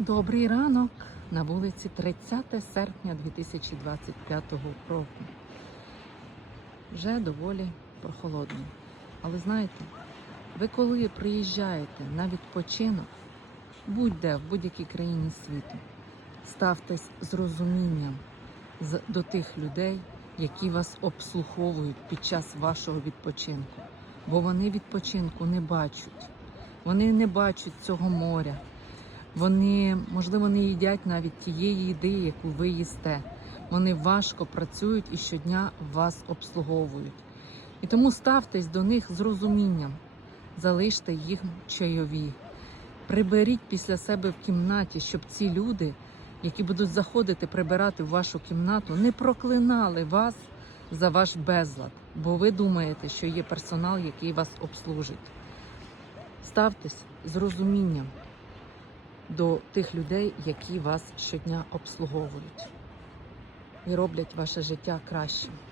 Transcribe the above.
Добрий ранок на вулиці 30 серпня 2025 року. Вже доволі прохолодно. Але знаєте, ви коли приїжджаєте на відпочинок, будь-де в будь-якій країні світу, ставтесь з розумінням до тих людей, які вас обслуговують під час вашого відпочинку. Бо вони відпочинку не бачать. Вони не бачать цього моря. Вони, можливо, не їдять навіть тієї їди, яку ви їсте. Вони важко працюють і щодня вас обслуговують. І тому ставтесь до них з розумінням, залиште їх чайові. Приберіть після себе в кімнаті, щоб ці люди, які будуть заходити прибирати в вашу кімнату, не проклинали вас за ваш безлад, бо ви думаєте, що є персонал, який вас обслужить. Ставтесь з розумінням до тих людей, які вас щодня обслуговують і роблять ваше життя кращим.